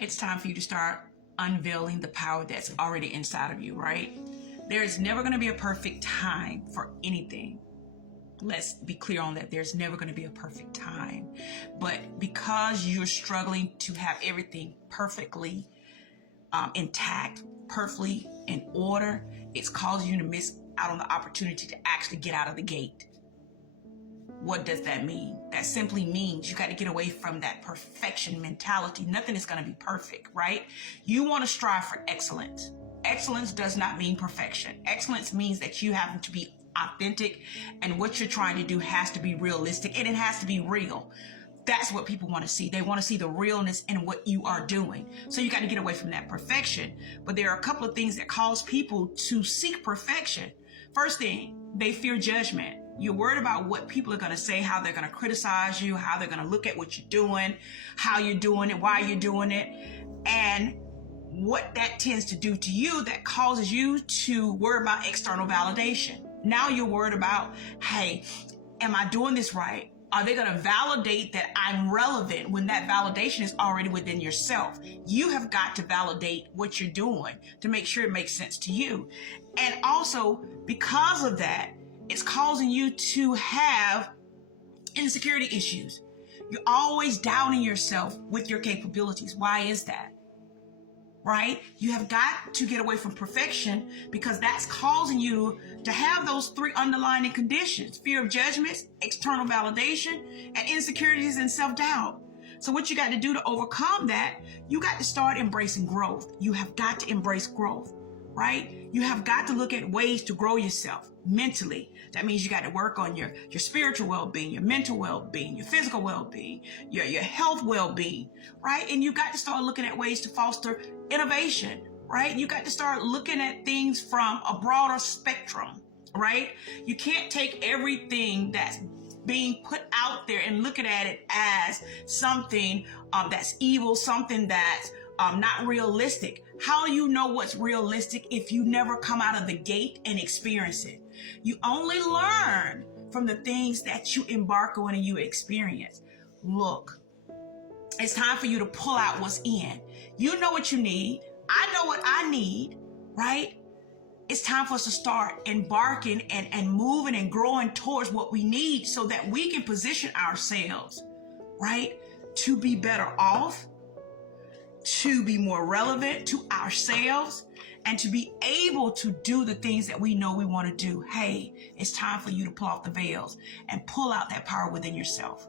it's time for you to start unveiling the power that's already inside of you, right? There is never going to be a perfect time for anything. Let's be clear on that. There's never going to be a perfect time. But because you're struggling to have everything perfectly intact, perfectly in order, it's causing you to miss out on the opportunity to actually get out of the gate. What does that mean? That simply means you got to get away from that perfection mentality. Nothing is going to be perfect, right? You want to strive for excellence. Excellence does not mean perfection. Excellence means that you have to be authentic, and what you're trying to do has to be realistic, and it has to be real. That's what people want to see. They want to see the realness in what you are doing. So you got to get away from that perfection. But there are a couple of things that cause people to seek perfection. First thing, they fear judgment. You're worried about what people are going to say, how they're going to criticize you, how they're going to look at what you're doing, how you're doing it, why you're doing it. And what that tends to do to you, that causes you to worry about external validation. Now you're worried about, hey, am I doing this right? Are they going to validate that I'm relevant when that validation is already within yourself? You have got to validate what you're doing to make sure it makes sense to you. And also, because of that, it's causing you to have insecurity issues. You're always doubting yourself with your capabilities. Why is that? Right? You have got to get away from perfection, because that's causing you to have those three underlying conditions: fear of judgment, external validation, and insecurities and self-doubt. So what you got to do to overcome that, you got to start embracing growth. You have got to embrace growth, right? You have got to look at ways to grow yourself mentally. That means you got to work on your spiritual well-being, your mental well-being, your physical well-being, your health well-being, right? And you got to start looking at ways to foster innovation, right? You got to start looking at things from a broader spectrum, right? You can't take everything that's being put out there and looking at it as something that's evil, something that's not realistic. How do you know what's realistic if you never come out of the gate and experience it? You only learn from the things that you embark on and you experience. Look, it's time for you to pull out what's in. You know what you need. I know what I need, right? It's time for us to start embarking and moving and growing towards what we need, so that we can position ourselves, right, to be better off, to be more relevant to ourselves, and to be able to do the things that we know we want to do. Hey, it's time for you to pull off the veils and pull out that power within yourself.